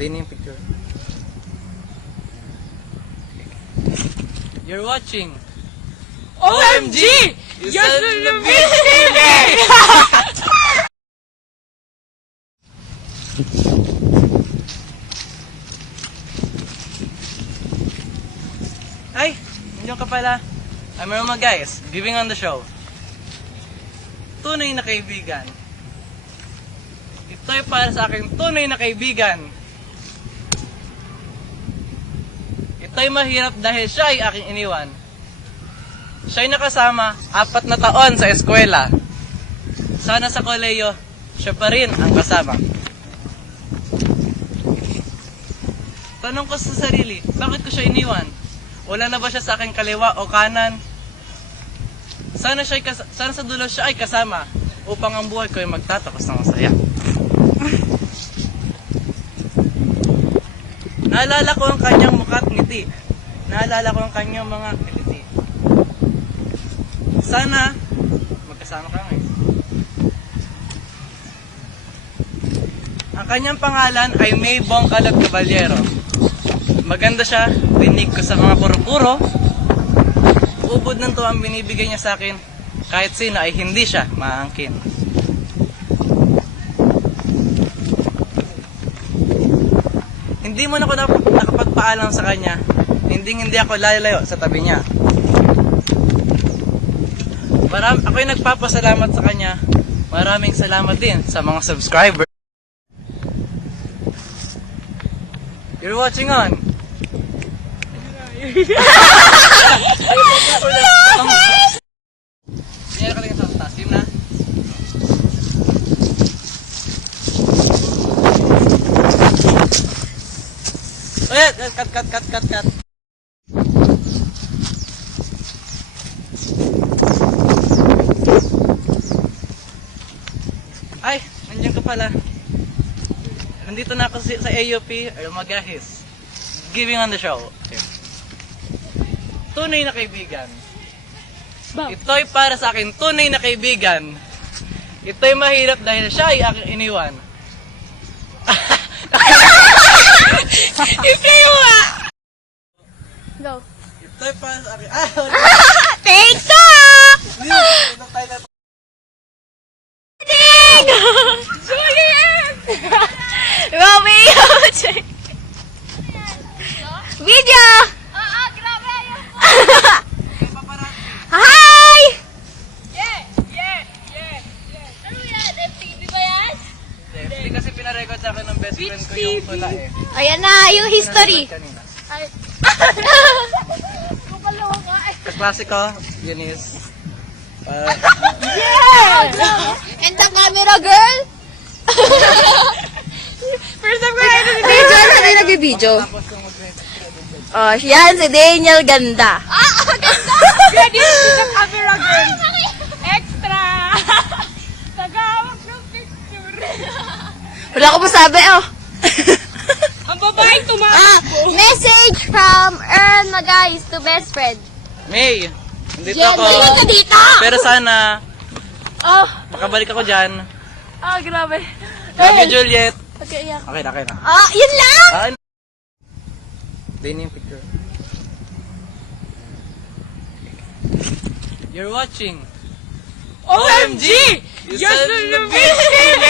Play na yung picture. You're watching OMG! Yes, Philippines TV! Ay! Nandiyan ka pala. I'm Roma guys, giving on the show. Tunay na kaibigan. Ito'y para sa aking tunay na kaibigan. Ito'y mahirap dahil siya ay aking iniwan. Siya'y nakasama 4 na taon sa eskwela. Sana sa koleyo, siya pa rin ang kasama. Tanong ko sa sarili, bakit ko siya iniwan? Wala na ba siya sa aking kaliwa o kanan? Sana sa dulo siya ay kasama upang ang buhay ko ay magtatapos ng masaya. Naalala ko ang kanyang mukha at ngiti. Naalala ko ang kanyang mga kiliti. Sana magkasama ka ngayon. Ang kanyang pangalan ay May Bongkalot Caballero. Maganda siya, rinig ko sa mga kuro-kuro. Ubod ng tuwang binibigay niya sa akin, kahit sino ay hindi siya maangkin. Hindi mo na ako nakapagpaalam sa kanya, hindi ako lalayo sa tabi niya. Ako'y nagpapasalamat sa kanya. Maraming salamat din sa mga subscribers. You're watching on Tingnan ka lang sa taas, team na. Uy, cut. Ay, nandiyan ka pala. Nandito na ako sa AUP, Magahis. Giving on the show. Tunay na kaibigan. Ito'y para sa akin, tunay na kaibigan. Ito'y mahirap dahil siya ay aking iniwan. Ipiwa! Go. Ito'y para sa akin. TikTok! Ding! Juliet! Romeo! Video! Oo, grabe! Hi! Yeah! Ano yan? FTV ba yan? Hindi kasi pinarecord sa akin ng best friend ko yung pula eh. Ayan na, yung history. Kanina. Ay. Kukalawa ka eh. Kaklase ko, yun is... Yeah! And the camera girl? First time ko na ito si Daniel. Saan tayo nag-video? Tapos kung mag-record. Oh, yan si Daniel Ganda. Ganda! Ready to the camera girl. Extra! Tagawag ng picture. Wala ko masabi, oh. Ang babaeng tumakbo. Message from Earl Magayes to best friend. May! Nandito Jen, ako. hindi ka dito! Pero sana, Oh, makabalik ako dyan. grabe. Love you, Juliet. Okay, yeah. Okay na. Yun lang! Play na yung picture. You're watching OMG! Yes, Philippines TV!